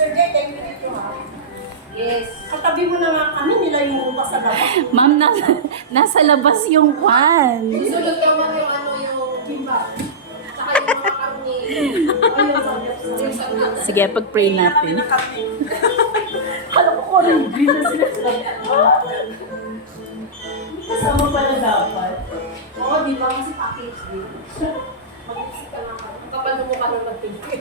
Sir Jay, thank you dito ha. Yes. Katabi mo na nga kami, nila yung ubas sa labas. Ma'am, nasa labas yung kwan. Sunod naman yung ano yung Timba. saka yung mga karni. Ayun, sabi. Sige, pag-pray natin. Kala ko ko rin, na sila sila. Kasama pala dapat. Oo, di ba? Kasi package din. Mag-isip ka lang. Kapal mo mukha ng magtigil.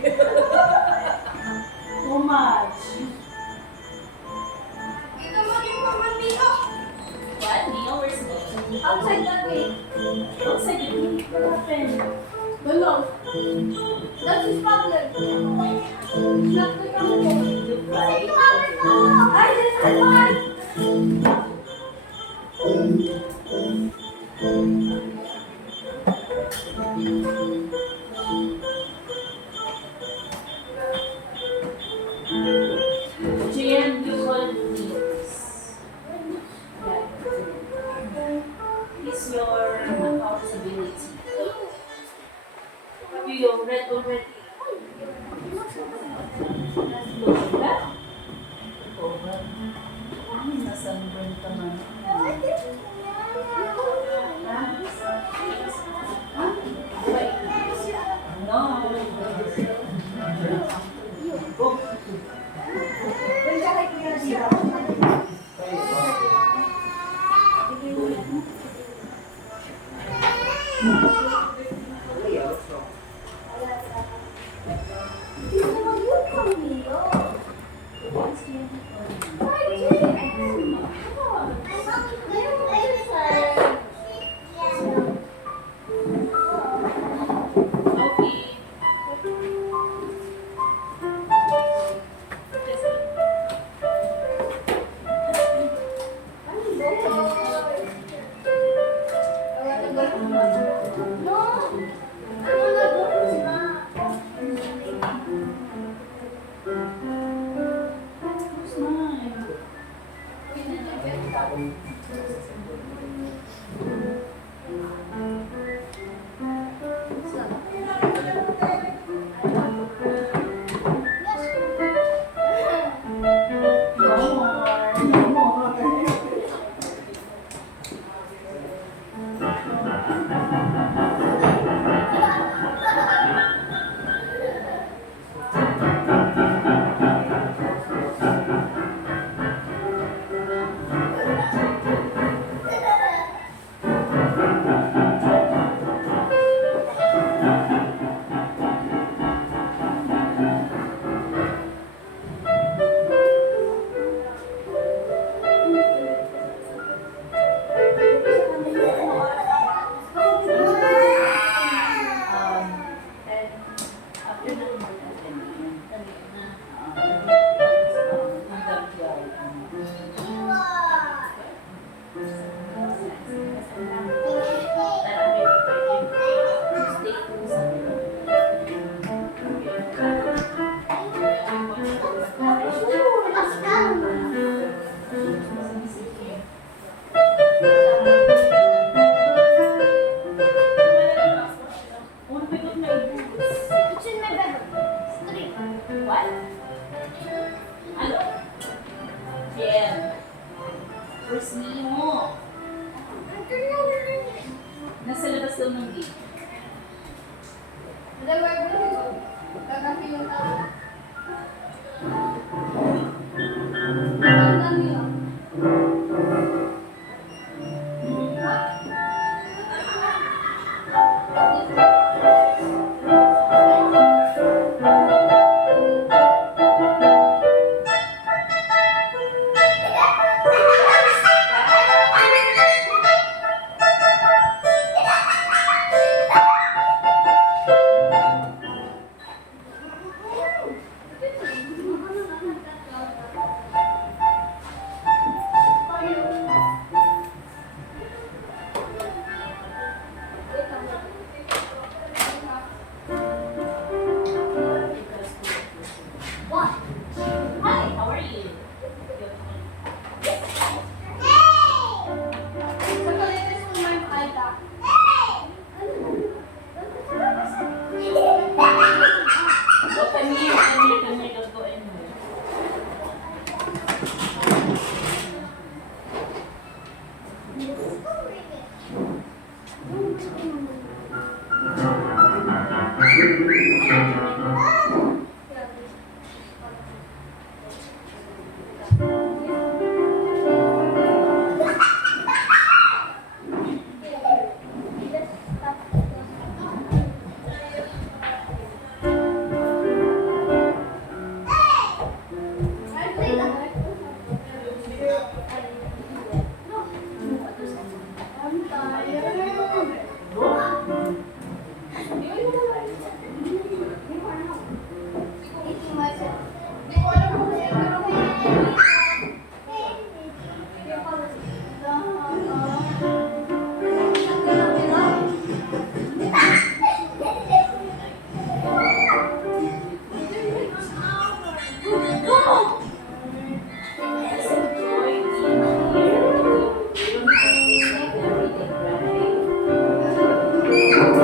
Too much. Ito maging pamamilo. What? Neo, where's Neo? Outside that way. Outside the room. What happened? Hello. That's his problem. Not the problem. Right. Ay, this is fine. Jan, you called me. It's your accountability. Have you read already? Ay, nasunburn ka man. Where's Nemo? Nasa labas daw ng gate. Come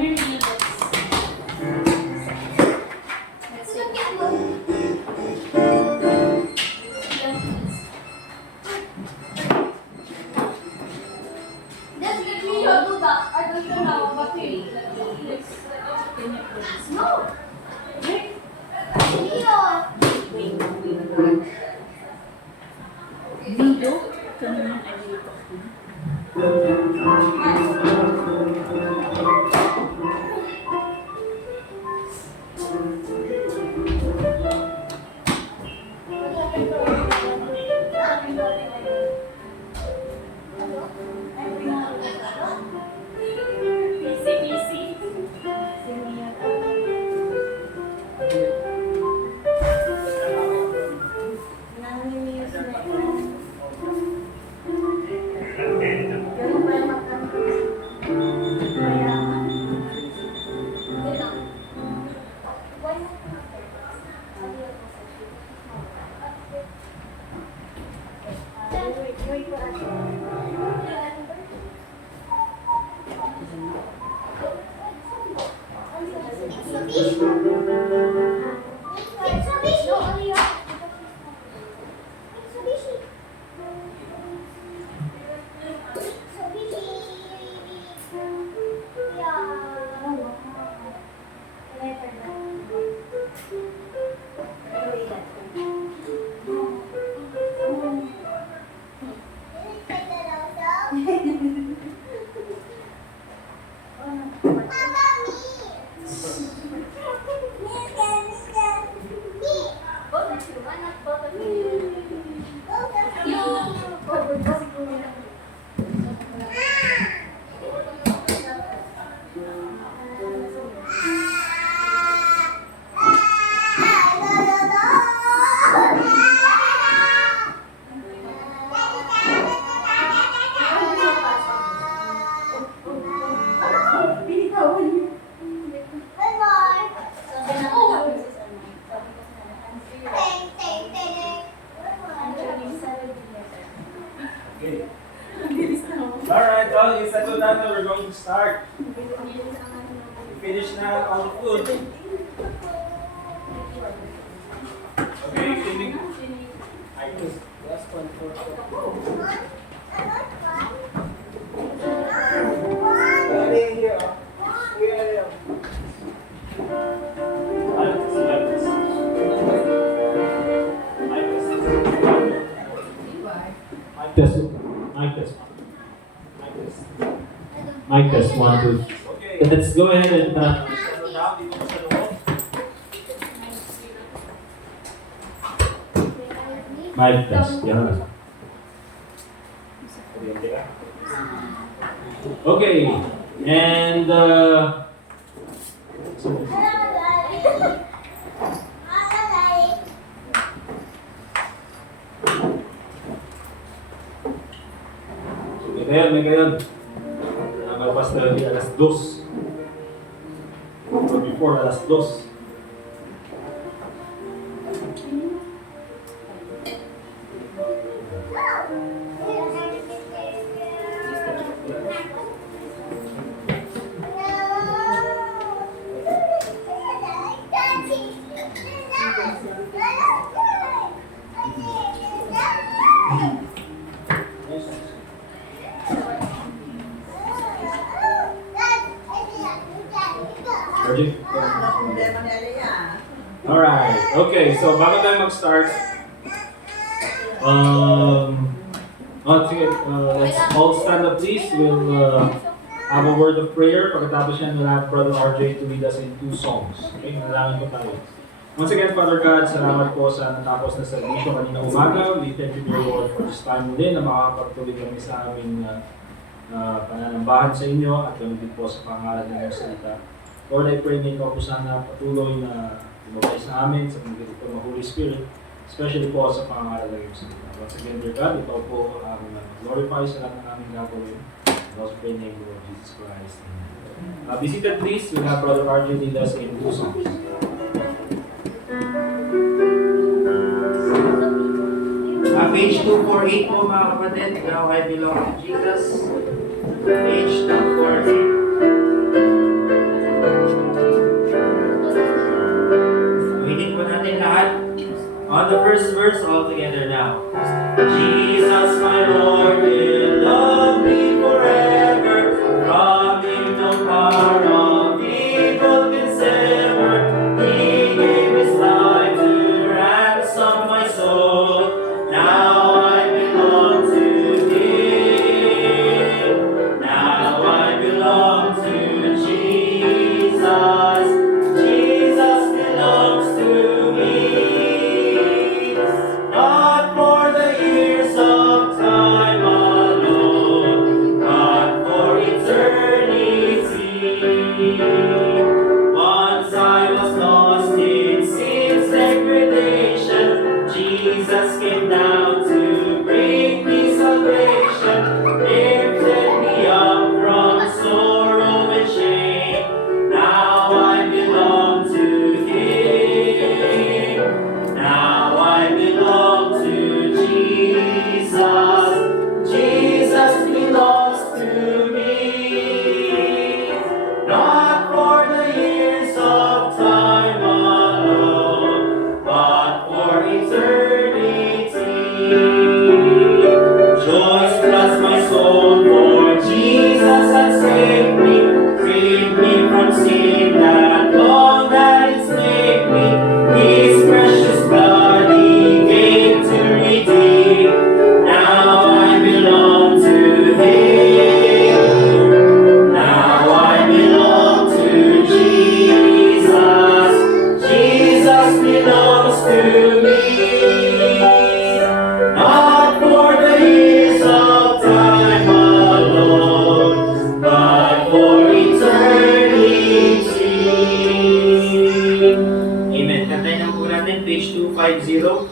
here, Mimi. Let's sit. Just let me do that. I don't know what to do. No. Video? Come on, I will talk to you. Easy, easy. Okay. Alright, all you settle down now, we're going to start. Finish na all the food. Okay, good evening. Last one for Mic test, 1, 2. Okay. Let's go ahead and Settle down, dito sa loob. Mic test. Yan. Okay. And may kayo. Malapas na rin alas 2. Or before alas 2. Alright, okay, so bago tayo mag-start, sige, let's all stand up please. We'll have a word of prayer. Pagkatapos yan, we'll have Brother RJ to lead us in 2 songs. Okay, nalangin po tayo. Once again, Father God, salamat po sa natapos na servisyo kanina umaga. We thank you, dear Lord, for this time muli na makakapagtuloy kami sa aming pananambahan sa inyo at ganoon din po sa pangalan ng iyong salita. Lord, I pray na ikaw po sana patuloy na tumabay sa amin sa mga ng Holy Spirit, especially po sa pangalan ng iyong salita. Once again, dear God, ikaw po ang glorify sa lahat ng aming gagawin. And also pray in the name of Lord Jesus Christ. Be seated please. We'll have Brother RJ lead us in 2 songs. Page 248 po mga kapatid, Now I Belong to Jesus. Page 248. Ulitin po natin lahat. On the first verse, all together now. Jesus, my Lord, will love me forever. From him no power of evil can sever. He gave his life to ransom my soul. Now I belong to him. Now I belong to Jesus. Jesus belongs to me. Not for the years of time alone, but for eternity. Once I was lost in sin's degradation, Jesus came down to bring me salvation, lifted me up from sorrow and shame. Now I belong to him. Now I belong to Jesus. Jesus belongs to me. Not for the years of time alone, but for eternity. Joy floods my soul, for Jesus has saved me, freed me from sin that long that enslaved me. His precious blood he gave to redeem. Now I belong to him. Now I belong to Jesus. Jesus belongs to me. Not for the years of time alone, but for eternity. Amen. Kantayin lang po natin, page 250.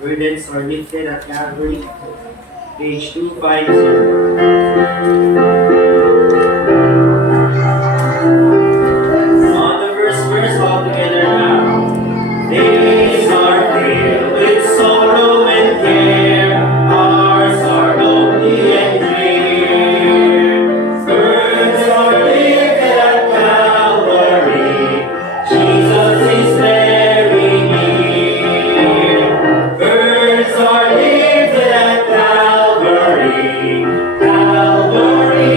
Burdens are lifted at Calvary. Page 250. On the first verse, all together now. Days are filled with sorrow and care. Hearts are lonely and drear. Burdens are lifted at Calvary. Jesus is very near. Burdens are lifted at Calvary. Calvary.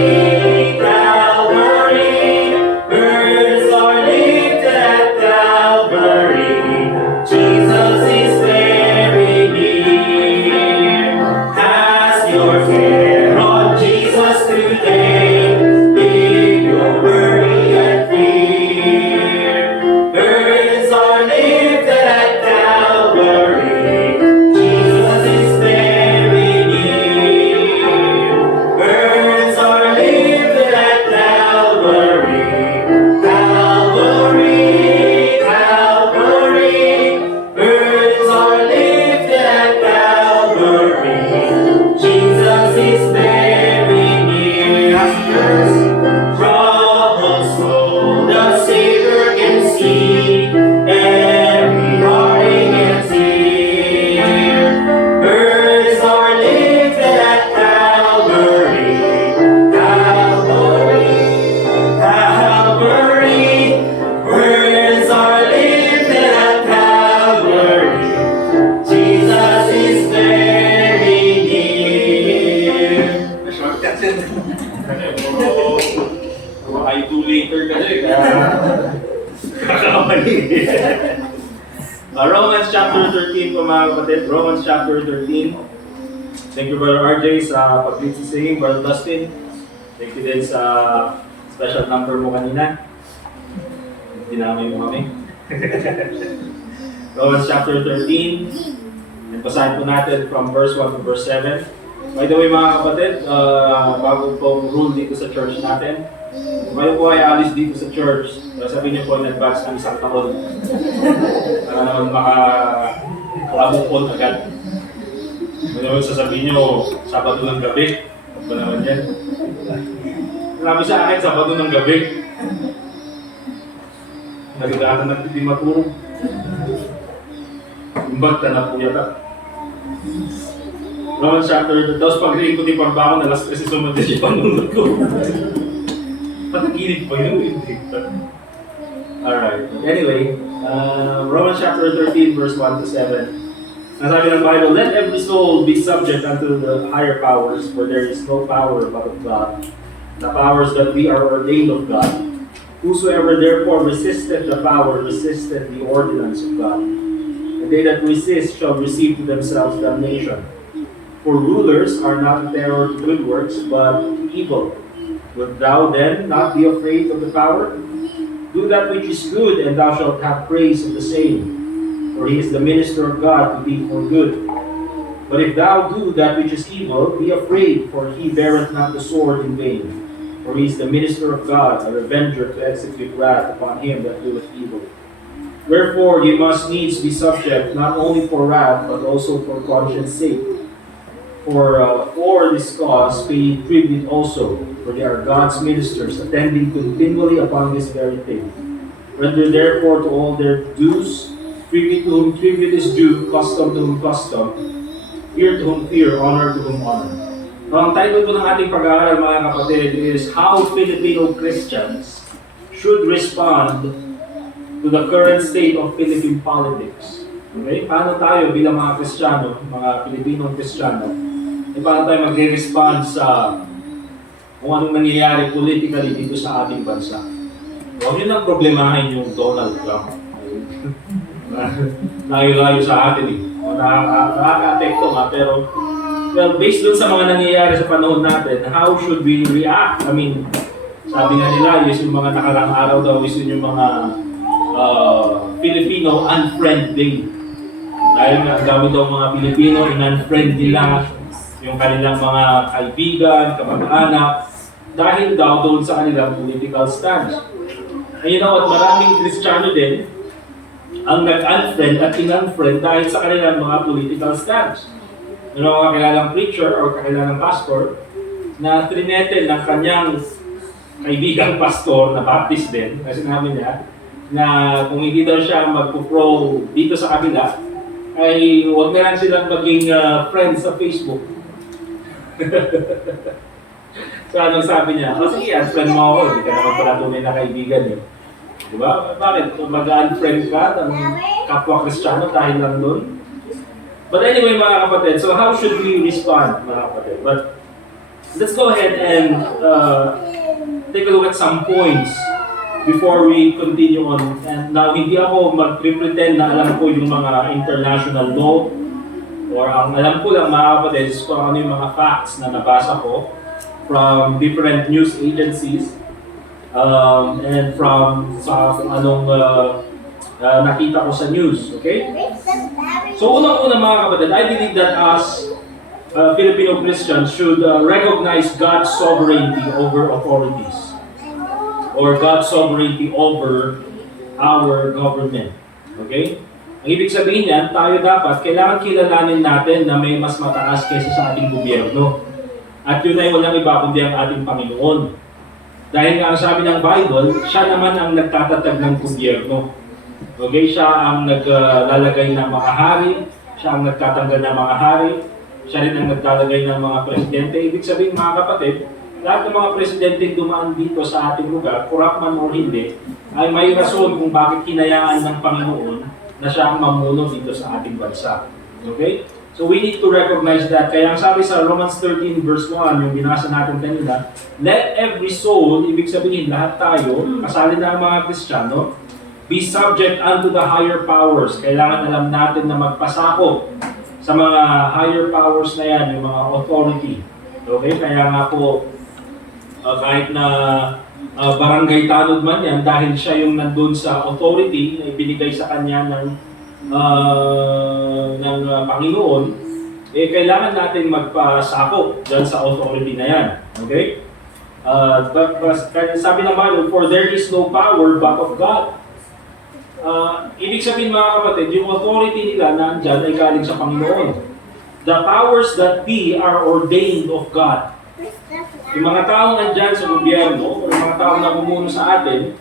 po mga kapatid, Romans chapter 13. Thank you Brother RJ sa pag-lead sa singing, Brother Dustin. Thank you din sa special number mo kanina. Dinamay mo kami. Romans chapter 13. And basahin po natin from verse 1 to verse 7. By the way mga kapatid, bago po rule dito sa church natin, kung kayo po ay alis dito sa church, sabihin niyo po in advance ng isang taon para naman makabukon agad. Ngayon sasabihin niyo, Sabado ng gabi. Ano ba naman yan? Marami sa akin, Sabado ng gabi. Nagigatan na hindi matulog. Imbag ka na po yata. Romans chapter 2, tapos pag-reading ko din pang bako na last kasi sumunod siya panunod ko. Patagilig pa yun. Alright. Anyway, Romans chapter 13 verse 1 to 7. Nasabi ng Bible, let every soul be subject unto the higher powers, for there is no power but of God. The powers that we are ordained of God. Whosoever therefore resisteth the power, resisteth the ordinance of God. And they that resist shall receive to themselves damnation. For rulers are not a terror to good works, but to evil. Wilt thou then not be afraid of the power? Do that which is good, and thou shalt have praise of the same. For he is the minister of God to thee for good. But if thou do that which is evil, be afraid, for he beareth not the sword in vain. For he is the minister of God, a revenger to execute wrath upon him that doeth evil. Wherefore ye must needs be subject, not only for wrath, but also for conscience sake. For this cause pay tribute also, for they are God's ministers, attending continually upon this very thing. Render therefore to all their dues, tribute to whom tribute is due, custom to whom custom, fear to whom fear, honor to whom honor. Ang title po ng ating pag-aaral mga kapatid is How Filipino Christians Should Respond to the Current State of Philippine Politics. Okay? Paano tayo bilang mga Kristiyano, mga Pilipinong Kristiyano, paano tayo magre-respond sa kung anong nangyayari politically dito sa ating bansa. Huwag yun ang problemahin yung Donald Trump. Layo-layo sa atin eh. Nakaka-apekto nga, pero well, based dun sa mga nangyayari sa panahon natin, how should we react? I mean, sabi nga nila, yung mga nakarang araw daw, yung mga Filipino unfriend day. Dahil nga, ang dami daw mga Pilipino, in-unfriend nila yung kanilang mga kaibigan, kamag-anak, dahil daw doon sa kanilang political stance. And you know what, maraming Kristiyano din, ang nag-unfriend at in-unfriend dahil sa kanilang mga political stance. Yung mga kakilalang preacher or kakilalang pastor na trinete ng kanyang kaibigang pastor na Baptist din, kasi sinabi niya na kung hindi daw siya magpo-pro dito sa kabila, ay huwag na lang silang maging friends sa Facebook. So anong sabi niya? O sige, unfriend mo ako, hindi ka naman pala tunay na kaibigan eh. Diba? Bakit? Kung mag-unfriend ka ng kapwa Kristiyano dahil lang doon? But anyway mga kapatid, so how should we respond mga kapatid? But let's go ahead and take a look at some points before we continue on. And now, hindi ako mag-pretend na alam ko yung mga international law or ang alam ko lang mga kapatid is kung ano yung mga facts na nabasa ko from different news agencies and from sa anong nakita ko sa news, okay? So unang-una mga kapatid, I believe that us Filipino Christians should recognize God's sovereignty over authorities or God's sovereignty over our government, okay? Ang ibig sabihin niyan, tayo dapat, kailangan kilalanin natin na may mas mataas kaysa sa ating gobyerno. At yun ay walang iba kundi ang ating Panginoon. Dahil nga ang sabi ng Bible, siya naman ang nagtatatag ng gobyerno. Okay, siya ang naglalagay ng mga hari, siya ang nagtatanggal ng mga hari, siya rin ang naglalagay ng mga presidente. Ibig sabihin mga kapatid, lahat ng mga presidente dumaan dito sa ating lugar, corrupt man o hindi, ay may rason kung bakit hinayaan ng Panginoon na siya ang mamuno dito sa ating bansa. Okay? So we need to recognize that. Kaya ang sabi sa Romans 13 verse 1, yung binasa natin kanina, let every soul, ibig sabihin lahat tayo, kasali na ang mga Kristiyano, be subject unto the higher powers. Kailangan alam natin na magpasakop sa mga higher powers na yan, yung mga authority. Okay? Kaya nga po, kahit na barangay tanod man yan, dahil siya yung nandun sa authority na ibinigay sa kanya ng Panginoon, eh kailangan natin magpasakop dyan sa authority na yan. Okay? Sabi ng Bible, for there is no power but of God. Ibig sabihin mga kapatid, yung authority nila nandyan ay galing sa Panginoon. The powers that be are ordained of God. Yung mga taong nandyan sa gobyerno, o yung mga taong namumuno sa atin,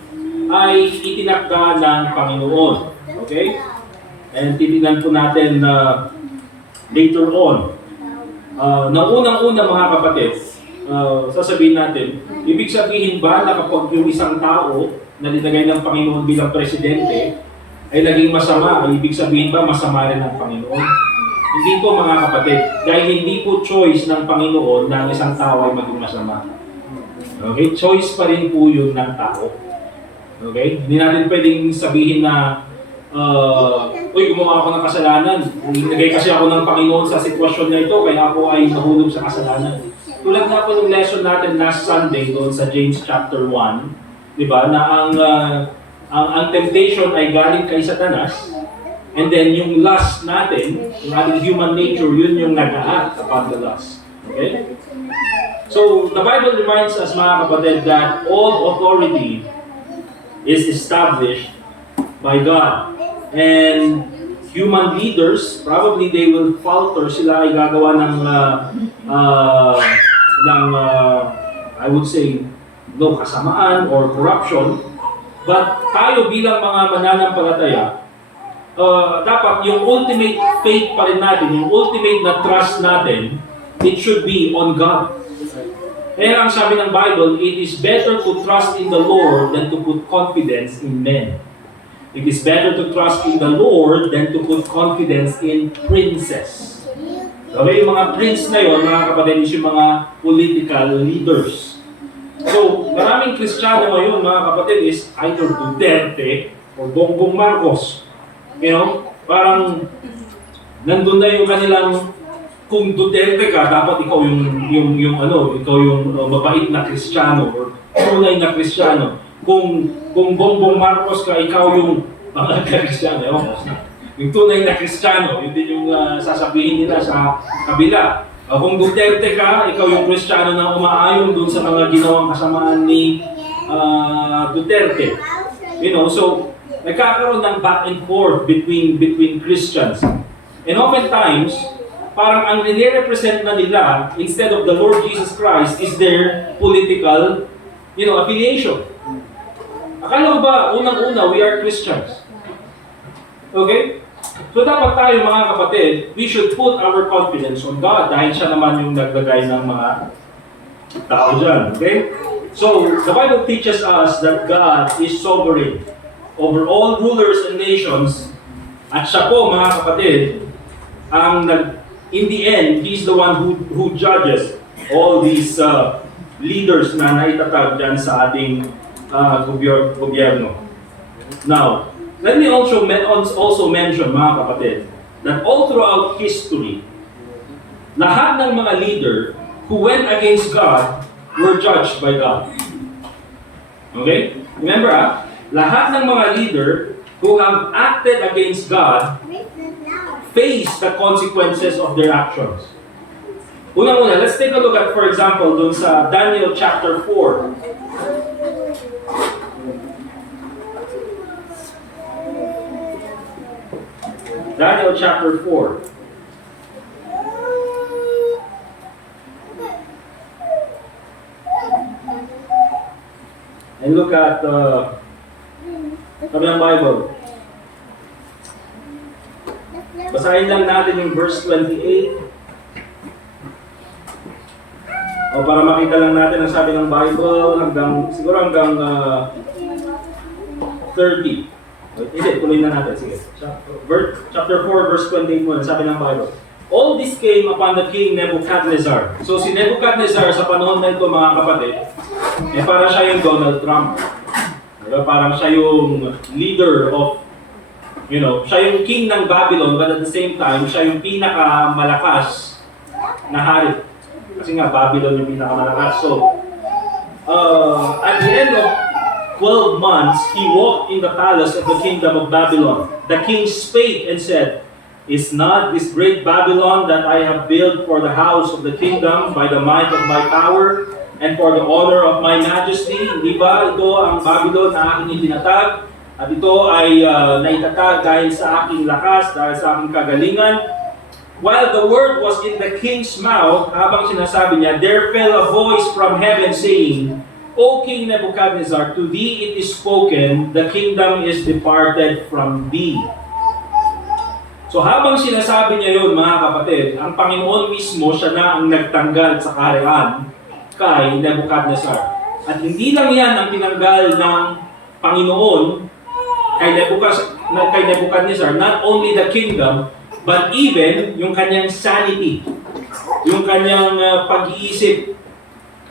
ay itinakda ng Panginoon. Okay? And titignan po natin later on. Na unang-una mga kapatid, sasabihin natin, ibig sabihin ba na kapag yung isang tao na linagay ng Panginoon bilang presidente ay naging masama, ay ibig sabihin ba masama rin ng Panginoon? Hindi po mga kapatid, dahil hindi po choice ng Panginoon na ang isang tao ay maging masama. Okay? Choice pa rin po yun ng tao. Okay? Hindi natin pwedeng sabihin na uy, gumawa ako ng kasalanan. Nagay kasi ako ng Panginoon sa sitwasyon na ito, kaya ako ay nahulog sa kasalanan. Tulad nga po ng lesson natin last Sunday doon sa James chapter 1, di ba, na ang temptation ay galing kay Satanas, and then yung lust natin, yung ating human nature, yun yung nag-act upon the lust. Okay? So, the Bible reminds us mga kapatid that all authority is established by God. And human leaders, probably they will falter, sila ay gagawa ng I would say, no kasamaan or corruption. But tayo bilang mga mananampalataya, dapat yung ultimate faith pa rin natin, yung ultimate na trust natin, it should be on God. Kaya ang sabi ng Bible, it is better to trust in the Lord than to put confidence in men. It is better to trust in the Lord than to put confidence in princes. Okay, yung mga prince na yun, mga kapatid, is yung mga political leaders. So, maraming Kristiyano ngayon, mga kapatid, is either Duterte or Bongbong Marcos. You know, parang nandun na yung kanilang, kung Duterte ka, dapat ikaw yung mabait na Kristiyano or tunay na Kristiyano. Kung Bongbong Marcos ka, ikaw yung mga Kristiyano. Yung tunay na Kristiyano, yun din yung sasabihin nila sa kabila. Kung Duterte ka, ikaw yung Kristiyano na umaayon dun sa mga ginawang kasamaan ni Duterte. You know, so nagkakaroon ng back and forth between Christians. And oftentimes, parang ang nire-represent na nila, instead of the Lord Jesus Christ, is their political, affiliation. Akala ko ba, unang-una, we are Christians? Okay? So dapat tayo mga kapatid, we should put our confidence on God dahil siya naman yung naglagay ng mga tao dyan. Okay? So, the Bible teaches us that God is sovereign over all rulers and nations. At siya po mga kapatid, in the end, He's the one who judges all these leaders na naitatag dyan sa ating gobyerno. Now, let me also mention mga kapatid, that all throughout history, lahat ng mga leader who went against God were judged by God. Okay? Remember lahat ng mga leader who have acted against God face the consequences of their actions. Unang-una, let's take a look at, for example, dun sa Daniel chapter 4. Daniel chapter 4. And look at sabi ng Bible. Basahin lang natin yung verse 28. O para makita lang natin ang sabi ng Bible siguro hanggang 30. Hindi, tuloy na natin. Sige. Chapter 4, verse 28 mo, sabi ng Bible. All this came upon the king Nebuchadnezzar. So si Nebuchadnezzar sa panahon na ito mga kapatid, para siya yung Donald Trump. Diba? Parang siya yung leader of, siya yung king ng Babylon, but at the same time, siya yung pinakamalakas na hari. Kasi nga, Babylon yung pinakamalakas. So, at the end of 12 months, he walked in the palace of the kingdom of Babylon. The king spake and said, "Is not this great Babylon that I have built for the house of the kingdom by the might of my power and for the honor of my majesty?" Di ba ito ang Babylon na aking itinatag? At ito ay naitatag dahil sa aking lakas, dahil sa aking kagalingan. While the word was in the king's mouth, habang sinasabi niya, there fell a voice from heaven saying, "O King Nebuchadnezzar, to thee it is spoken, the kingdom is departed from thee." So habang sinasabi niya yun, mga kapatid, ang Panginoon mismo, siya na ang nagtanggal sa kaharian kay Nebuchadnezzar. At hindi lang yan ang tinanggal ng Panginoon kay Nebuchadnezzar, not only the kingdom, but even yung kanyang sanity, yung kanyang pag-iisip.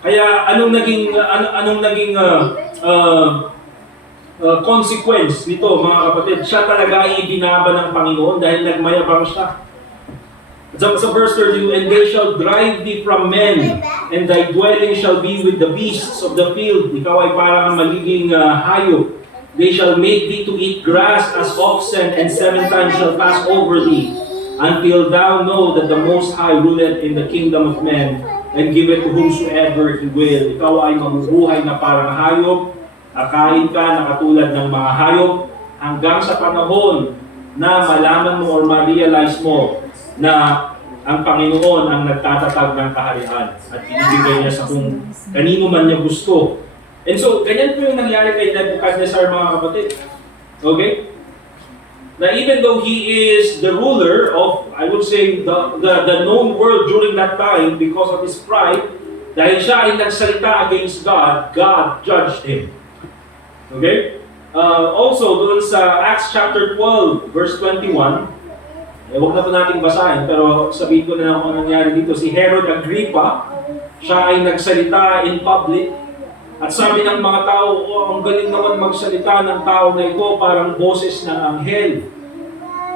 Kaya anong naging consequence nito, mga kapatid? Siya talaga ay ibinaba ng Panginoon dahil nagmayabang siya. Sa verse 32, "And they shall drive thee from men, and thy dwelling shall be with the beasts of the field." Ikaw ay parang magiging hayop. "They shall make thee to eat grass as oxen, and 7 times shall pass over thee, until thou know that the Most High ruleth in the kingdom of men, and giveth to whomsoever He will." Ikaw ay mamubuhay na parang hayop, akain ka na katulad ng mga hayop, hanggang sa panahon na malaman mo or ma-realize mo na ang Panginoon ang nagtatatag ng kaharian at binibigay niya sa kung kanino man niya gusto. And so, ganyan po yung nangyari kay Nebuchadnezzar, mga kapatid. Okay? Na even though he is the ruler of, I would say, the known world during that time because of his pride, dahil siya ay nagsalita against God, God judged him. Okay? Also, doon sa Acts chapter 12, verse 21, huwag na po natin basahin, pero sabihin ko na lang kung nangyari dito. Si Herod Agrippa, siya ay nagsalita in public. At sabi ng mga tao, ang galing naman magsalita ng tao na ito, parang boses ng anghel.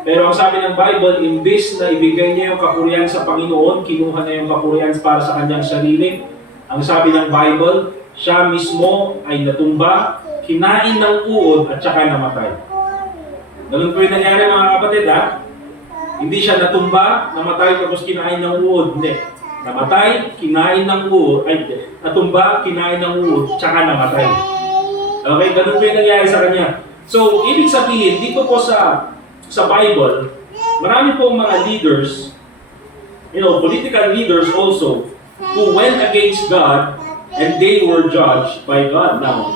Pero ang sabi ng Bible, imbis na ibigay niya yung kapurihan sa Panginoon, kinuha niya yung kapurihan para sa kanyang sarili. Ang sabi ng Bible, siya mismo ay natumba, kinain ng uod at saka namatay. Ganun po yung nangyari, mga kapatid, ha? Hindi siya natumba, namatay tapos kinain ng uod. Hindi. Namatay, kinain ng uod, natumba, kinain ng uod, tsaka namatay. Okay, ganun po yung nangyari sa kanya. So, ibig sabihin, dito po sa Bible, marami pong mga leaders, political leaders also, who went against God and they were judged by God. Now,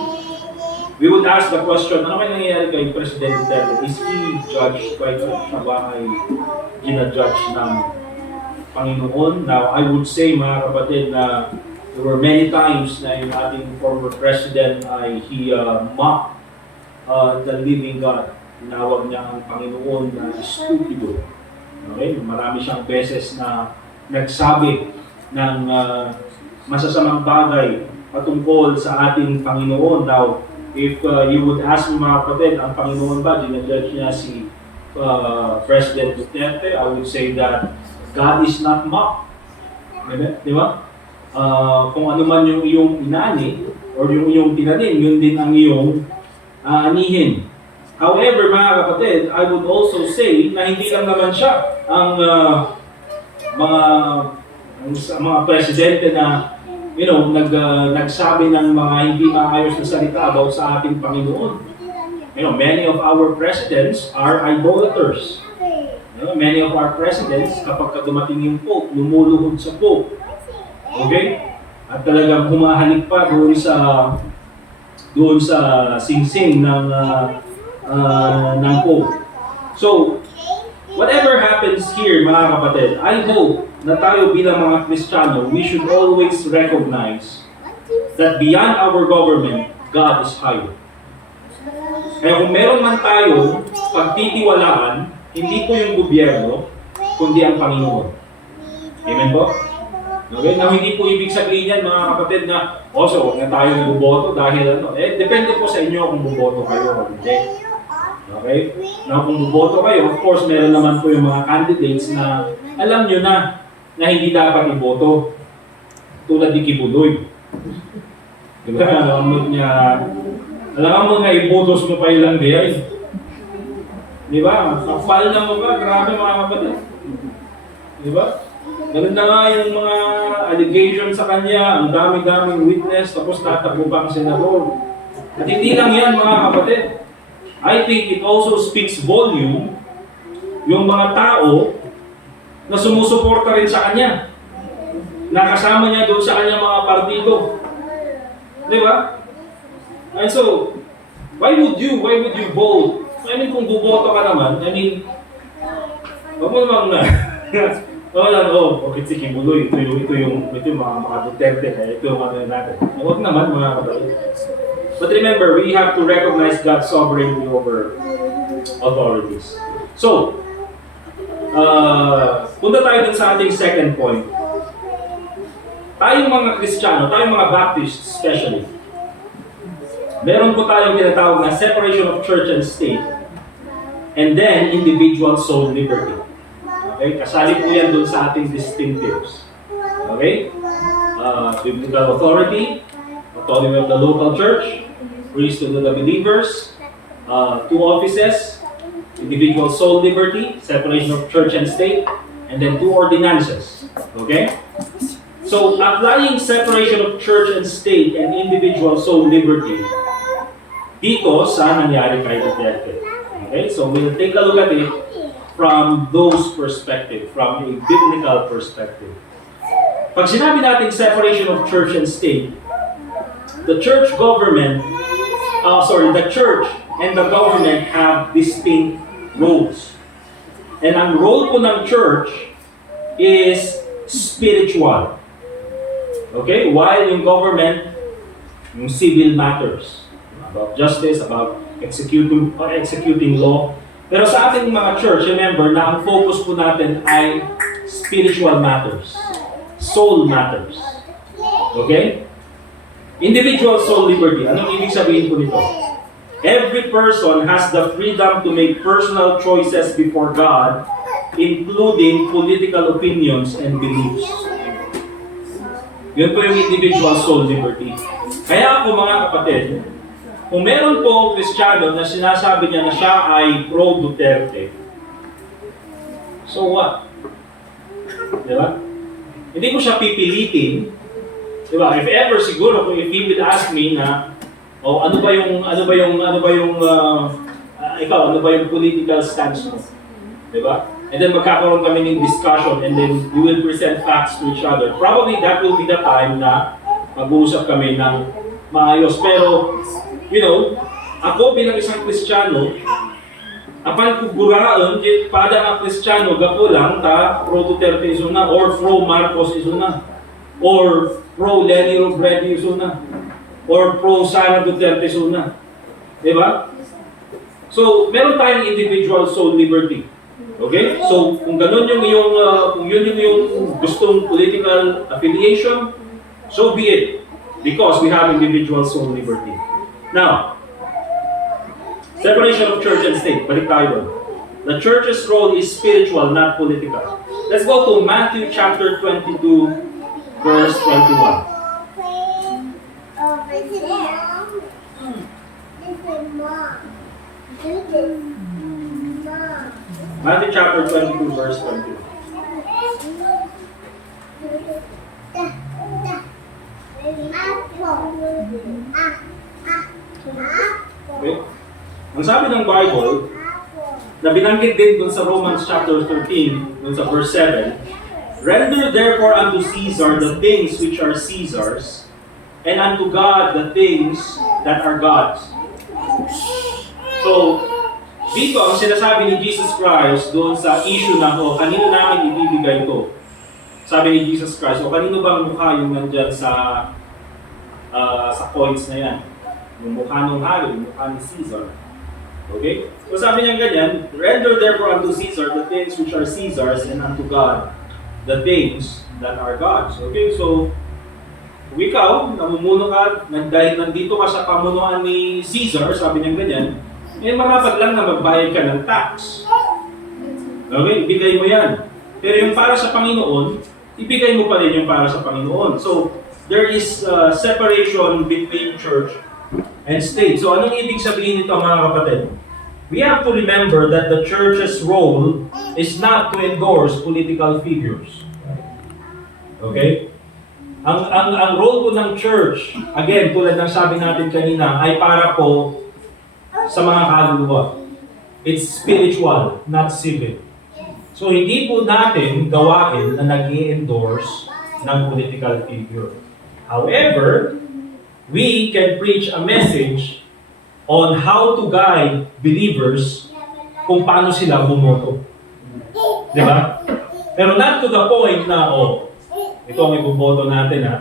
we would ask the question, ano kaya nangyayari kay President Duterte? Is he judged by God? Siya ba ay ginajudge ng Panginoon? Now, I would say, mga kapatid, na there were many times na yung ating former president ay he mocked the living God. Tinawag niya ang Panginoon na stupido. Okay? Marami siyang beses na nagsabi ng masasamang bagay patungkol sa ating Panginoon. Now, if you would ask me, mga kapatid, ang Panginoon ba, ginajudge niya si President Duterte? I would say that God is not mocked. Di ba? Kung ano man yung iyong inani or yung iyong tinanim, yun din ang iyong anihin. However, mga kapatid, I would also say na hindi lang naman siya ang mga presidente na nagsabi ng mga hindi maayos na salita about sa ating Panginoon. Many of our presidents are idolaters. Many of our presidents, kapag dumating yung Pope, lumuluhod sa Pope. Okay? At talagang humahalik pa doon sa singsing ng Pope. So, whatever happens here, mga kapatid, I hope na tayo bilang mga Kristiyano, we should always recognize that beyond our government, God is higher. Kaya kung meron man tayong pagtitiwalaan, hindi po yung gobyerno, kundi ang Panginoon. Amen po? Okay? Na hindi po ibig sabihin yan mga kapatid na, so huwag na tayo buboto dahil ano. Depende po sa inyo kung buboto kayo o hindi. Okay? Na kung buboto kayo, of course, meron naman po yung mga candidates na alam nyo na hindi dapat iboto. Tulad ni Kibuloy. Diba? Alam mo nga ibotos mo pa ilang day. Diba? Kapal na mo ba? Grabe mga kapatid. Diba? Ganun na nga yung mga allegations sa kanya, ang dami-daming witness, tapos tatakbo pa ang senador. At hindi lang yan mga kapatid. I think it also speaks volume yung mga tao na sumusuporta rin sa kanya. Nakasama niya doon sa kanyang mga partido. Di ba? And so, why would you vote? I mean, kung buboto ka naman, I mean, wag mo namang na. Okay, si Kibuloy, ito yung mga Duterte, kaya ito yung ano natin. Huwag naman mga kapatid. But remember, we have to recognize God's sovereignty over authorities. So, punta tayo dun sa ating second point. Tayong mga Kristiyano, tayong mga Baptists especially, meron po tayong tinatawag na separation of church and state, and then individual soul liberty. Okay? Kasali po yan dun sa ating distinctives. Okay? Biblical authority, autonomy of the local church, priesthood of the believers, two offices, individual soul liberty, separation of church and state, and then two ordinances. Okay? So, applying separation of church and state and individual soul liberty dito sa nangyari kay Duterte. Okay? So, we'll take a look at it from those perspective, from a biblical perspective. Pag sinabi natin separation of church and state, the church and the government have distinct roles. And ang role po ng church is spiritual. Okay? While yung government, yung civil matters, about justice, about executing law. Pero sa ating mga church, remember na ang focus po natin ay spiritual matters, soul matters. Okay? Individual soul liberty. Anong ibig sabihin po nito? Every person has the freedom to make personal choices before God, including political opinions and beliefs. Yun po yung individual soul liberty. Kaya po mga kapatid, kung meron po Kristiyano na sinasabi niya na siya ay pro-Duterte, so what? Diba? Hindi ko siya pipilitin. Diba? If ever siguro, if he will ask me na, ano ba yung political stance mo? Diba? And then magkakaroon kami ng discussion and then we will present facts to each other. Probably that will be the time na mag-uusap kami ng maayos. Pero, ako bilang isang Kristiyano, apan kuguraan, pada nga Kristiyano, gapo lang, pro-Duterte iso na, or pro-Marcos iso na, or pro-Lenny Robredo iso na, or pro-Sara Duterte iso na. Diba? So, meron tayong individual soul liberty. Okay? So, kung ganun yung kung yun yung gustong political affiliation, so be it. Because we have individual soul liberty. Now, separation of church and state. Balik tayo doon. The church's role is spiritual, not political. Let's go to Matthew chapter 22, verse 21. Matthew chapter 22, verse 21. Okay? Ang sabi ng Bible, na binanggit din dun sa Romans chapter 13, dun sa verse 7, render therefore unto Caesar the things which are Caesar's, and unto God the things that are God's. So, dito ang sinasabi ni Jesus Christ doon sa issue na kanino namin ibibigay ito. Sabi ni Jesus Christ, kanino bang mukha yung nandyan sa coins na yan? Yung mukha ng hari, yung mukha ni Caesar. Okay? So sabi niya ganyan, render therefore unto Caesar the things which are Caesar's, and unto God the things than our gods. Okay, so kung ikaw, namumuno ka, dahil nandito ka sa pamunuan ni Caesar, sabi niya ganyan, eh marapat lang na magbayad ka ng tax. Okay, ibigay mo yan. Pero yung para sa Panginoon, ibigay mo pa rin yung para sa Panginoon. So, there is separation between church and state. So, anong ibig sabihin nito mga kapatid? We have to remember that the church's role is not to endorse political figures. Okay? Ang role po ng church, again, tulad ng sabi natin kanina, ay para po sa mga kaluluwa. It's spiritual, not civil. So, hindi po natin gawain na nag-i-endorse ng political figure. However, we can preach a message on how to guide believers kung paano sila bumoto. Di ba? Pero not to the point na, ito ang ibuboto natin ha.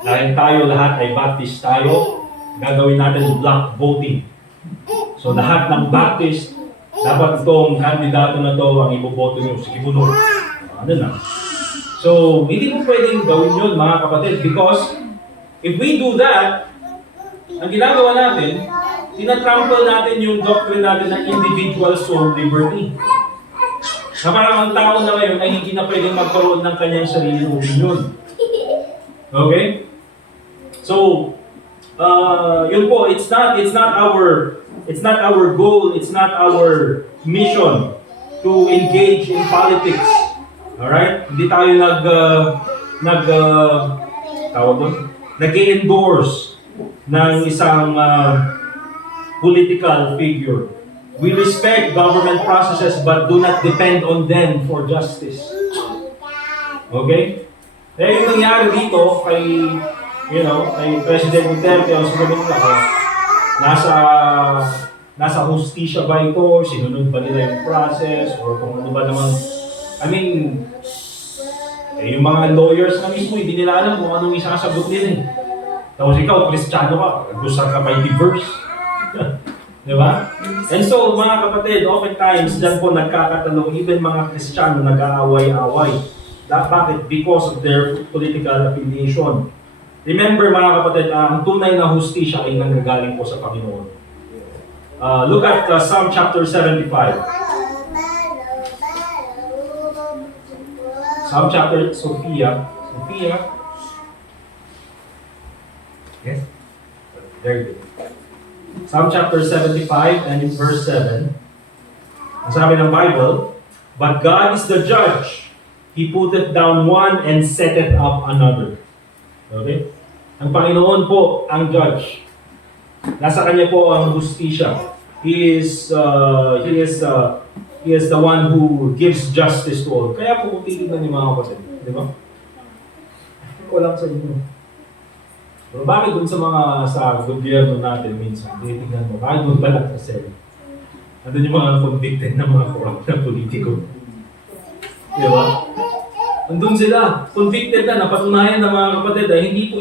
Dahil tayo lahat ay Baptist tayo, gagawin natin block voting. So lahat ng Baptist, dapat itong kandidato na to ang iboboto nyo. Sige mo ano na. So, hindi mo pwedeng gawin yun mga kapatid because if we do that, ang ginagawa natin, tinatrample natin yung doctrine natin ng individual soul liberty. Na parang ang tao na ngayon ay hindi na pwedeng magkaroon ng kanyang sariling opinion. Okay? So, yun po, it's not our goal, it's not our mission to engage in politics. Alright? Hindi tayo nag-endorse ng isang political figure. We respect government processes but do not depend on them for justice. Okay? Kaya yung nangyari dito kay President Duterte, ang sunod na nasa hustisya ba ito, sinunod ba nila yung process, or kung ano ba naman. I mean, yung mga lawyers na mismo, hindi nila alam kung anong isasagot nila eh. Tapos ikaw, Kristiyano ka, gusto ka may divorce. Diba? And so, mga kapatid, oftentimes, dyan po nagkakatalong, even mga Kristiyano nag-aaway-away. Bakit? Because of their political affiliation. Remember, mga kapatid, ang tunay na hustisya ay nanggagaling po sa Panginoon. Look at Psalm chapter 75. Psalm chapter, Sophia. Yes? Very good. Psalm chapter 75 and in verse 7. Ang sabi ng Bible, but God is the judge. He putteth down one and setteth up another. Okay? Ang Panginoon po ang judge. Nasa Kanya po ang justisya. He is the one who gives justice to all. Kaya po kung titignan niyo mga kapatid, di ba? Walang sa inyo. Pero bakit dun sa gobyerno natin minsan, titignan mo, bakit dun balat sa sel? Andun yung mga convicted na mga corrupt na politiko. Di ba? Andun sila, convicted na, napatunayan ng mga kapatid ay hindi po,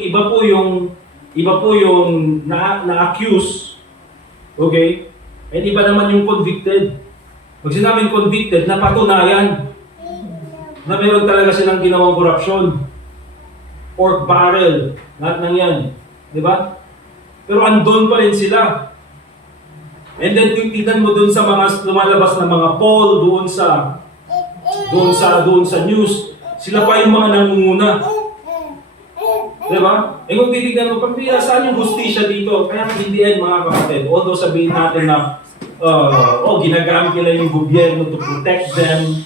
iba po yung na-accuse, okay? And iba naman yung convicted. Pag sinabing convicted, napatunayan na meron talaga silang ginawang korupsyon. Pork barrel, lahat ng yan. Di ba? Pero andun pa rin sila. And then tignan mo dun sa mga lumalabas na mga poll, doon sa news, sila pa yung mga nangunguna. Di ba? Eh kung titignan mo, pagpila saan yung justisya dito? Kaya in the end, mga kapatid, although sabihin natin na ginagamit nila yung gobyerno to protect them.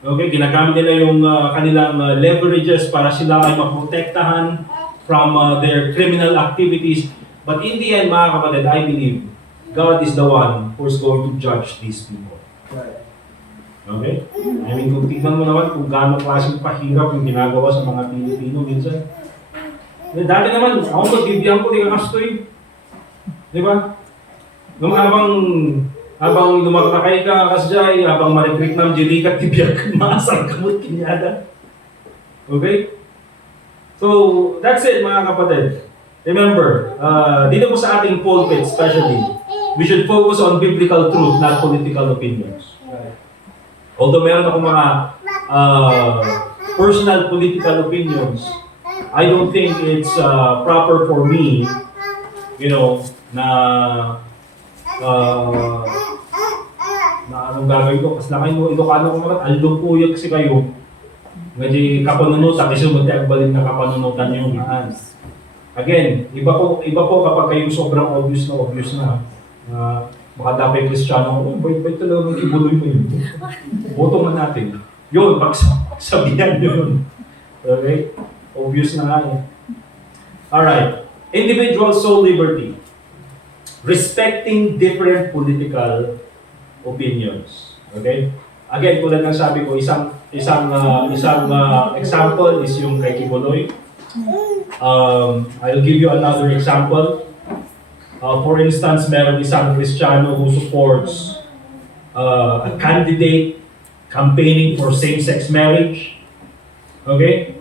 Okay, ginagamit nila yung kanilang leverages para sila ay maprotektahan from their criminal activities. But in the end, mga kapatid, I believe God is the one who is going to judge these people. Okay? I mean, kung tignan mo naman kung gaano klaseng pahirap yung ginagawa sa mga Pilipino minsan. Dati naman, ako magbibiyang ko, di ka kastoy. Di ba? Nung habang lumakakay ka kasjay, habang marikrik ng jirikat, tibiyag, maasang kamot kinyada. Okay? So, that's it mga kapatid. Remember, dito po sa ating pulpit especially, we should focus on biblical truth, not political opinions. Although meron akong mga personal political opinions, I don't think it's proper for me, na anong gagawin ko. Kasi lakay mo, Ilocano ko naman, aldong puyag kasi kayo. Ngayon, kapanunutan, kasi magtiagbalin na kapanunutan yung haan. Again, iba po kapag kayo sobrang obvious na. Baka dapat Kristiyano ko, bait talaga mag-ibuloy mo yun. Boto nga natin. Yun, pagsabihan yun. Okay? Obvious na nga eh. Alright. Individual soul liberty. Respecting different political opinions. Okay? Again, tulad ng sabi ko, isang example is yung kay Kibuloy. I'll give you another example. For instance, meron isang Kristiyano who supports a candidate campaigning for same-sex marriage. Okay?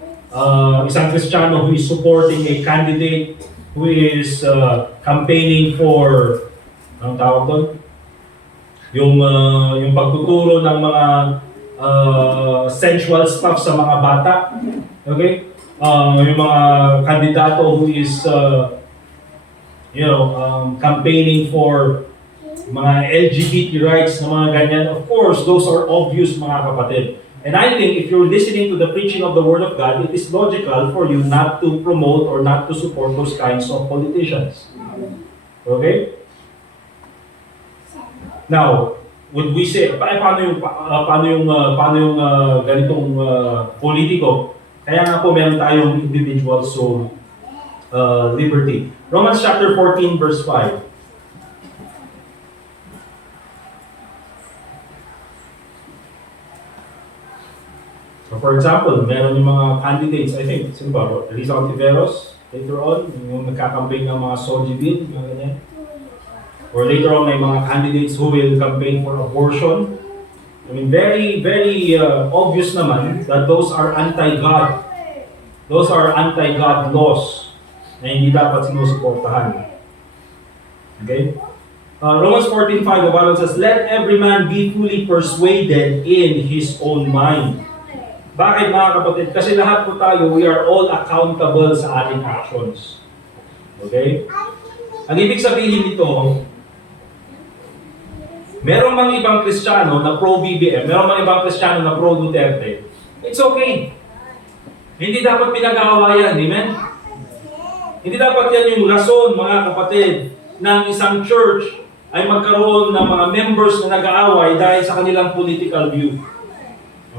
Isang Kristiyano who is supporting a candidate who is campaigning for, anong tawag doon? Yung pagtuturo ng mga sensual stuff sa mga bata. Okay? Yung mga kandidato who is campaigning for mga LGBT rights na mga ganyan. Of course, those are obvious, mga kapatid. And I think if you're listening to the preaching of the Word of God, it is logical for you not to promote or not to support those kinds of politicians. Okay? Now, would we say, paano yung ganitong politiko? Kaya nga po meron tayong individual soul liberty. Romans chapter 14 verse 5. So for example, meron yung mga candidates, I think, sino ba? Rizal Ontiveros, later on, yung nagkakampaign ng mga Soji bill, mga ganyan. Or later on, may mga candidates who will campaign for abortion. I mean, very, very obvious naman that those are anti-God. Those are anti-God laws na hindi dapat sinusuportahan. Okay? Romans 14:5, the Bible says, "Let every man be fully persuaded in his own mind." Bakit, mga kapatid? Kasi lahat po tayo, we are all accountable sa ating actions. Okay? Ang ibig sabihin nito, merong mga ibang Kristiyano na pro-BBM, merong mga ibang Kristiyano na pro-Duterte. It's okay. Hindi dapat pinag-aawayan, amen? Hindi dapat yan yung rason, mga kapatid, ng isang church ay magkaroon ng mga members na nag-aaway dahil sa kanilang political view.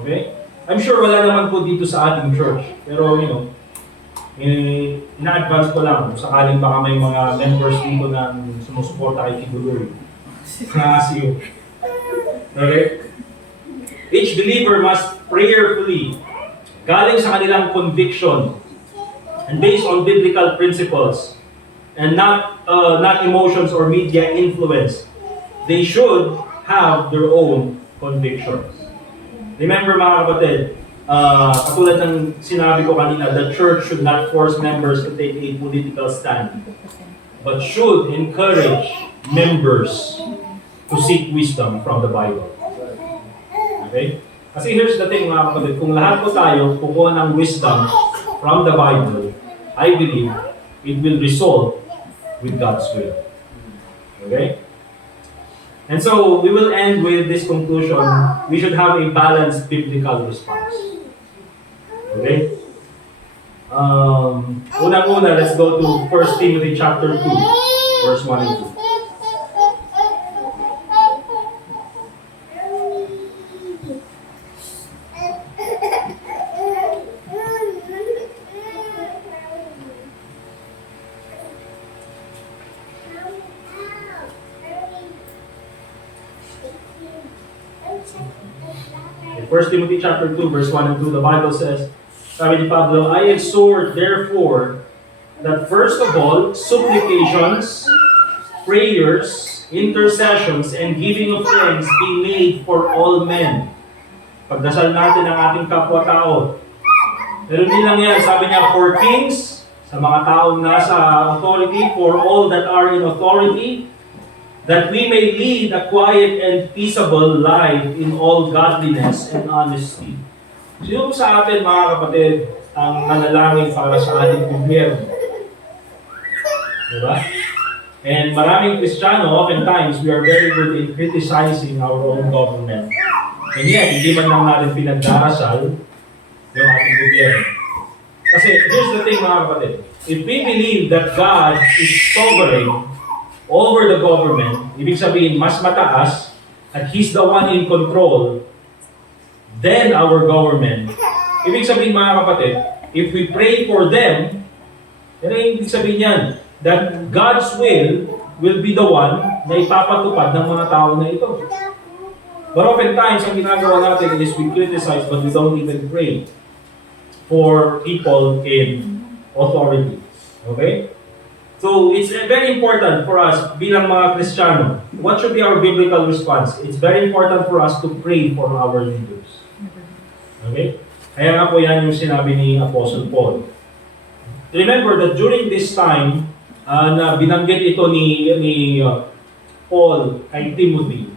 Okay? I'm sure wala naman po dito sa ating church. Pero, ina-advance ko lang kung sakaling baka may mga members dito na sumusuporta kay Kibuloy. Nakasiyo. Okay? Each believer must prayerfully, galing sa kanilang conviction, and based on biblical principles, and not emotions or media influence, they should have their own convictions. Remember, mga kapatid, katulad ng sinabi ko kanina, the church should not force members to take a political stand, but should encourage members to seek wisdom from the Bible. Okay? Kasi here's the thing, mga kapatid, kung lahat po tayo kukuha ng wisdom from the Bible, I believe it will result with God's will. Okay? And so, we will end with this conclusion. We should have a balanced biblical response. Okay? Unang-una, let's go to 1 Timothy chapter 2, verse 1 and 2. In 1 Timothy chapter 2, verse 1 and 2, the Bible says, sabi ni Pablo, "I exhort therefore that first of all, supplications, prayers, intercessions, and giving of thanks be made for all men." Pagdasal natin ang ating kapwa-tao. Pero hindi lang yan, sabi niya, for kings, sa mga taong nasa authority, for all that are in authority, that we may lead a quiet and peaceable life in all godliness and honesty. Sino po sa atin, mga kapatid, ang nanalangin para sa ating gobyerno? Diba? And maraming Kristiyano, oftentimes, we are very good in criticizing our own government. And yet, hindi man lang natin pinagdarasal yung ating gobyerno. Kasi here's the thing, mga kapatid. If we believe that God is sovereign over the government, ibig sabihin, mas mataas, at He's the one in control, then our government. Ibig sabihin, mga kapatid, if we pray for them, yan ang ibig sabihin yan, that God's will be the one na ipapatupad ng mga tao na ito. But oftentimes, ang ginagawa natin is we criticize but we don't even pray for people in authority. Okay? So, it's very important for us bilang mga Kristiyano. What should be our biblical response? It's very important for us to pray for our leaders. Okay? Kaya nga po yan yung sinabi ni Apostle Paul. Remember that during this time, na binanggit ito ni Paul kay Timothy,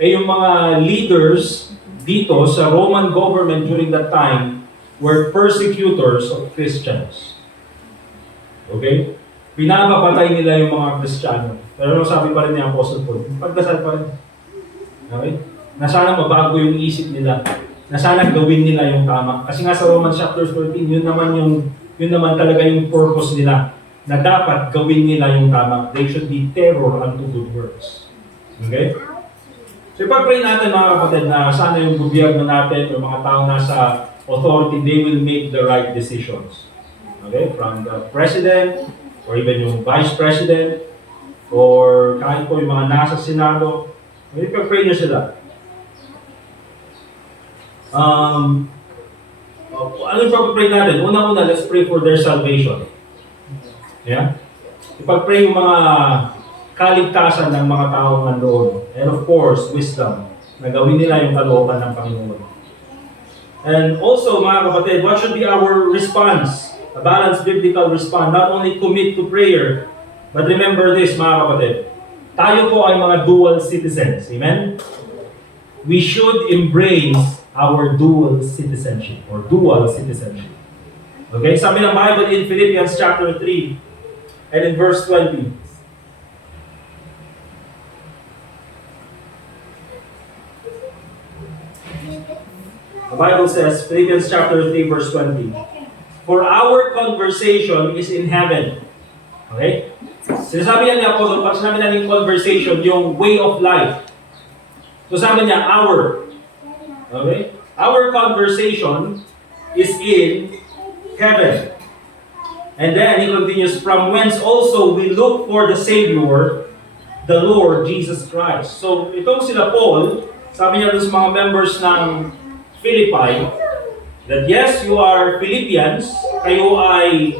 yung mga leaders dito sa Roman government during that time were persecutors of Christians. Okay? Pinapapatay nila yung mga Kristiyano. Pero sabi pa rin ni Apostle Paul, pagdasal pa rin. Okay? Na sana mabago yung isip nila. Na sana gawin nila yung tama. Kasi nga sa Romans chapter 13, yun naman talaga yung purpose nila. Na dapat gawin nila yung tama. They should be terror unto good works. Okay? So ipag-pray natin, mga kapatid, na sana yung gobyerno natin o mga tao nasa authority, they will make the right decisions. Okay? From the president, or even yung vice president, or kahit po yung mga nasa senado, ipag-pray nyo sila. Ano yung pag-pray natin? Una-una, let's pray for their salvation. Yeah? Ipag-pray yung mga kaligtasan ng mga taong nandoon. And of course, wisdom. Na gawin nila yung kalooban ng Panginoon. And also, mga kapatid, what should be our response? A balanced biblical response. Not only commit to prayer, but remember this, mga kapatid. Tayo po ay mga dual citizens. Amen? We should embrace our dual citizenship or dual citizenship. Okay? Sabi ng Bible in Philippians chapter 3 and in verse 20. The Bible says, Philippians chapter 3 verse 20. For our conversation is in heaven. Okay? Sinasabi niya ni Apostle, pag sinabi na yung conversation, yung way of life. So sabi niya, our. Okay? Our conversation is in heaven. And then he continues, from whence also we look for the Savior, the Lord Jesus Christ. So itong sila Paul, sabi niya sa mga members ng Philippi, that yes, you are Philippians, kayo ay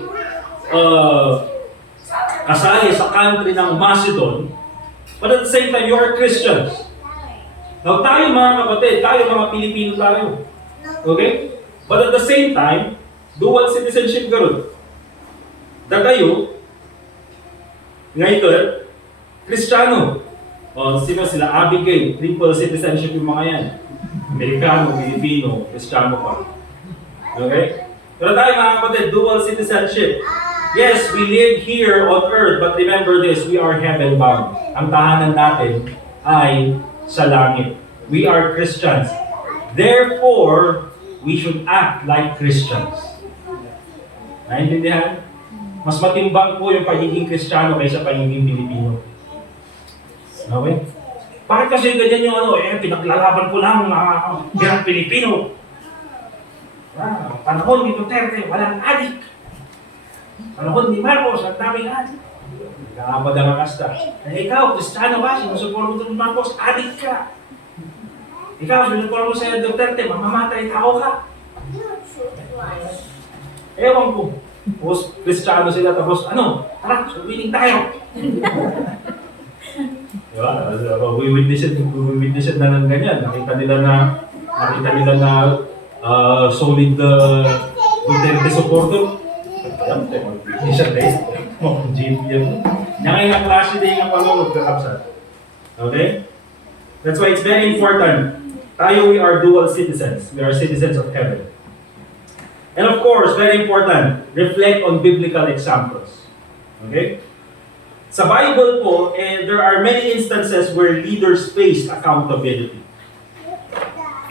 kasali sa country ng Macedon, but at the same time, you are Christians. Now tayo mga kapatid, tayo mga Pilipino tayo. Okay? But at the same time, dual citizenship gano'n. Na kayo, ngayon, Kristiyano. O, sino sila? Abigail, triple citizenship yung mga yan. Amerikano, Pilipino, Kristiyano pa. Okay? Pero tayo mga kapatid, dual citizenship. Yes, we live here on earth, but remember this, we are heaven-bound. Ang tahanan natin ay sa langit. We are Christians. Therefore, we should act like Christians. Naintindihan? Mas matimbang po yung pagiging Kristiyano kaysa pagiging Pilipino. Okay? Bakit kasi ganyan yung pinaglalaban ko lang bilang Pilipino? Panahon ni Duterte, walang adik. Panahon ni Marcos, ang daming adik. Nakakamad ang kasta. Ikaw, Kristiyano ka, sinusupport mo ni Marcos, adik ka. Ikaw, sinusupport mo sa Duterte, mamamatay tao ka. Ewan ko. Tapos Kristiyano sila, tapos tara, winning tayo. Diba? We witnessed na ng ganyan. Nakita nila na solid Duterte supporter. Isa guys, GP yan. Yan ang klase din yung panunod kakapsat. Okay? That's why it's very important. Tayo, we are dual citizens. We are citizens of heaven. And of course, very important, reflect on biblical examples. Okay? Sa Bible po, there are many instances where leaders face accountability.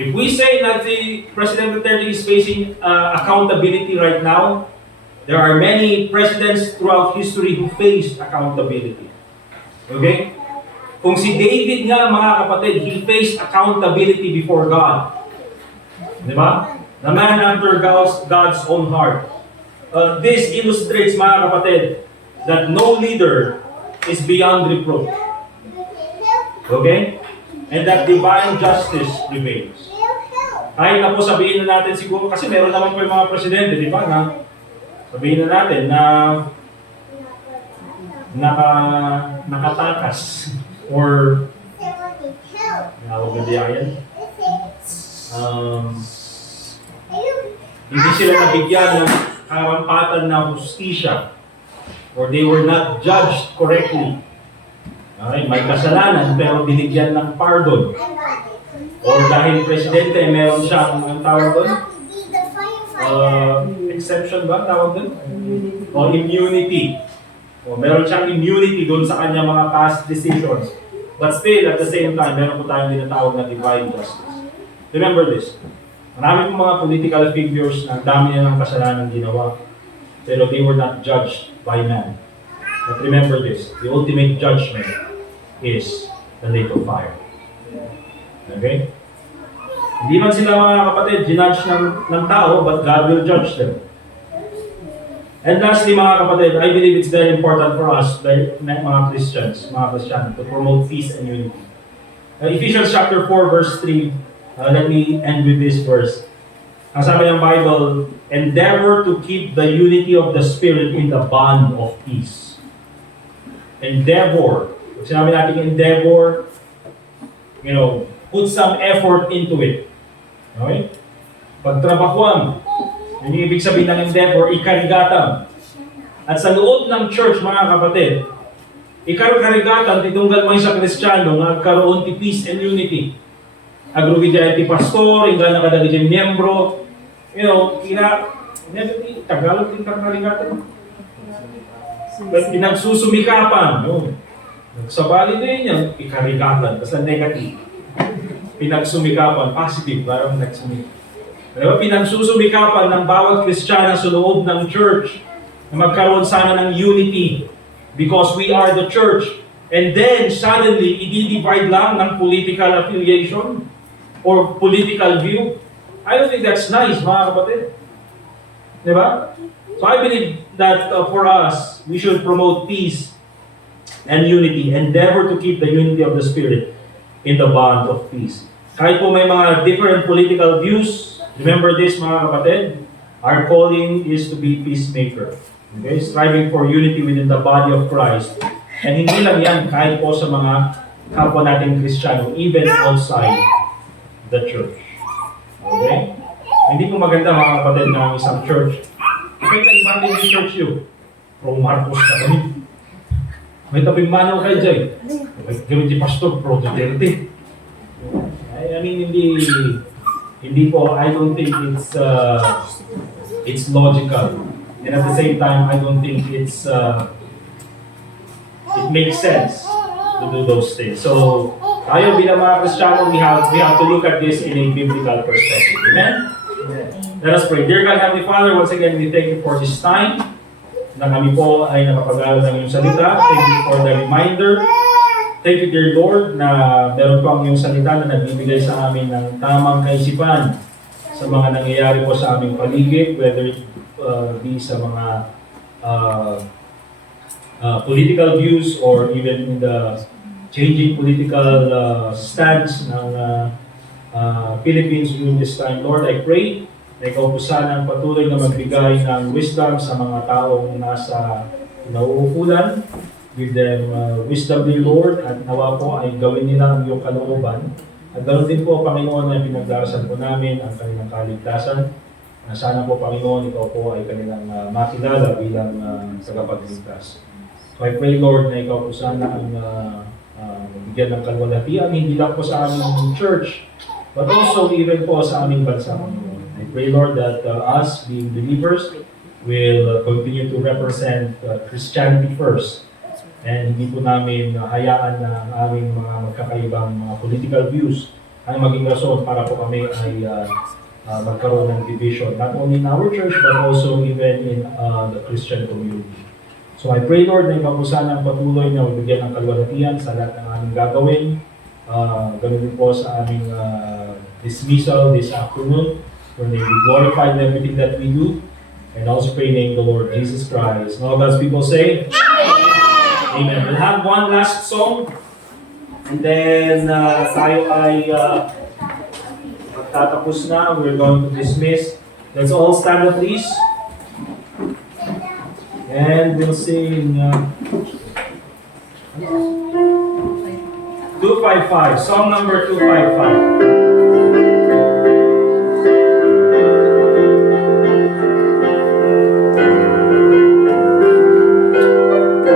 If we say that the President Duterte is facing accountability right now, there are many presidents throughout history who faced accountability. Okay? Kung si David nga, mga kapatid, he faced accountability before God. Di ba? The man after God's own heart. This illustrates, mga kapatid, that no leader is beyond reproach. Okay? And that divine justice prevails. Kahit na po sabihin na natin siguro, kasi meron naman po yung mga presidente, di ba, na sabihin na natin na nakatakas or hindi sila nabigyan ng karampatan na hustisya or they were not judged correctly. Okay, may kasalanan pero binigyan ng pardon. Or dahil presidente, meron siyang ang tawag doon? Exception ba tawag doon? O immunity. O meron siyang immunity doon sa kanyang mga past decisions. But still, at the same time, meron po tayong tinatawag na divine justice. Remember this. Marami pong mga political figures na dami na ng kasalanan ginawa. Pero they were not judged by man. But remember this, the ultimate judgment is the lake of fire. Okay? Hindi man sila mga kapatid, ginudge ng tao, but God will judge them. And lastly mga kapatid, I believe it's very important for us, mga Christians, to promote peace and unity. Ephesians chapter 4 verse 3, let me end with this verse. Ang sabi ng Bible, endeavor to keep the unity of the Spirit in the bond of peace. Endeavor. Pag sinabi natin endeavor, put some effort into it. Okay? Pagtrabahuan. Yung ibig sabihin ng endeavor, ikarigatan. At sa loob ng church, mga kapatid, ikarigatan, titunggal mo sa Kristiyano, nagkaroon ti peace and unity. Agrugidya ti pastor, ingga nakadali dyan miyembro. Tagalog din karigatan. Pinagsusumikapan. Nagsabali din yan, ikarigatan. Basta negative. Pinagsumikapan, positive, parang nagsumikapan. Diba? Pinagsusumikapan ng bawat Kristiyano sa loob ng church na magkaroon sana ng unity because we are the church. And then, suddenly, i-divide lang ng political affiliation or political view. I don't think that's nice, mga kapatid. Diba? So I believe that for us, we should promote peace and unity. Endeavor to keep the unity of the Spirit in the bond of peace. Kahit po may mga different political views, remember this mga kapatid, our calling is to be peacemaker. Okay? Striving for unity within the body of Christ. And hindi lang yan kahit po sa mga kapwa nating Kristiyano, even outside the church. Okay? Hindi po maganda mga kapatid na isang church. Okay, kailan din yung church yun? Pro Marcos na kami. May tabing manaw kayo dyan. Gawin di pastor, pro Duterte. I mean, hindi po, I don't think it's logical. And at the same time, I don't think it makes sense to do those things. So, tayo bilang mga Kristiyano, we have to look at this in a biblical perspective. Amen? Let us pray. Dear God, Heavenly Father, once again, we thank you for this time na kami po ay nakapag-aaral ng iyong salita. Thank you for the reminder. Thank you, dear Lord, na meron po ang iyong salita na nagbibigay sa amin ng tamang kaisipan sa mga nangyayari po sa aming paligid, whether it be sa mga political views or even in the changing political stance ng Philippines during this time. Lord, I pray na ikaw po sana ang patuloy na magbigay ng wisdom sa mga taong nasa nauukulan. Give them wisdom, dear Lord, at nawa po ay gawin nila ang iyong kalooban. At ganoon din po, Panginoon, na pinagdarasal po namin ang kanilang kaligtasan. Sana po, Panginoon, ikaw po ay kanilang makilala bilang tagapagligtas. So I pray, Lord, na ikaw po sana ang bigyan ng kalwalhatian, hindi lang po sa aming church, but also even po sa aming bansa, Panginoon. I pray, Lord, that us, being believers, will continue to represent Christianity first. And hindi po namin hayaan na ang aming mga magkakaibang mga political views ay maging rason para po kami ay magkaroon ng division, not only in our church, but also even in the Christian community. So I pray, Lord, na ikaw po sana ang patuloy na bigyan ng kalwalhatian sa lahat ng aming gagawin. Ganun din po sa aming dismissal this afternoon. Your name be glorified in everything that we do. And also pray in the name of the Lord Jesus Christ. And all God's people say, Amen. We'll have one last song. And then tayo ay magtatapos na. We're going to dismiss. Let's all stand up, please. And we'll sing 255, song number 255.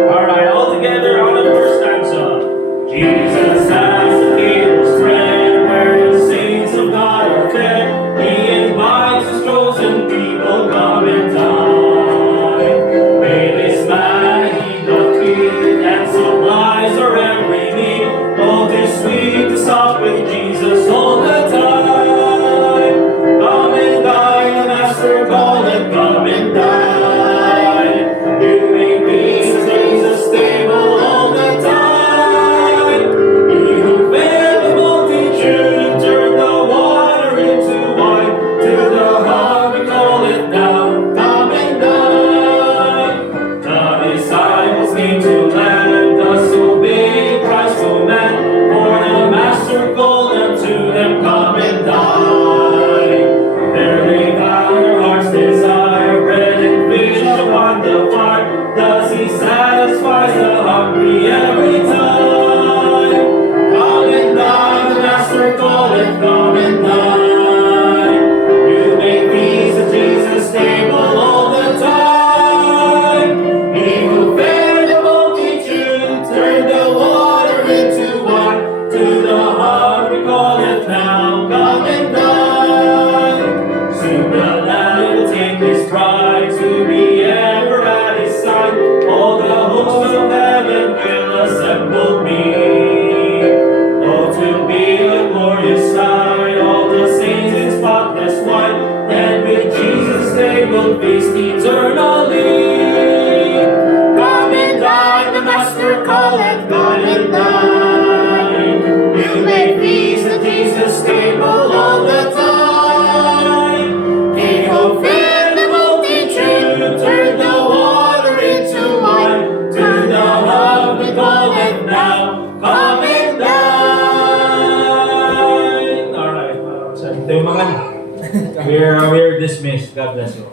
Alright, all together on the first stanza. Jesus has the king's friend, where the saints of God are fed. He invites his chosen people, come and dine. May this man he doth feed, and supplies our every need. Oh, 'tis sweet to stop with Jesus all the time. Come and dine, the Master calleth, come and dine. You may be Jesus stable all the time. He who fed the multitude turned the water into wine. To the hungry call it down, come and dine. The disciples came to land, thus obeyed Christ, O man. For the Master called unto them, come and dine. There they found their heart's desire, bread and fish upon the fire. Thus he satisfies the hungry every time. Come and dine, the Master calleth, come and dine. You make peace at Jesus' table all the time. He who fed the multitude turned the water into wine. To the hungry calleth now, come and dine. Soon the Lamb will take his bride to be ever at his side. All the hosts of heaven will assemble meet. Oh, to be a glorious sight, all the saints in spotless white, and with Jesus they will feast eternally. Come and dine, the Master calleth, come and dine. You may feast at Jesus' table all the time. He who fed the multitude turned the water into wine. To the hungry calleth now, come and dine. Alright, we're dismissed. God bless you all.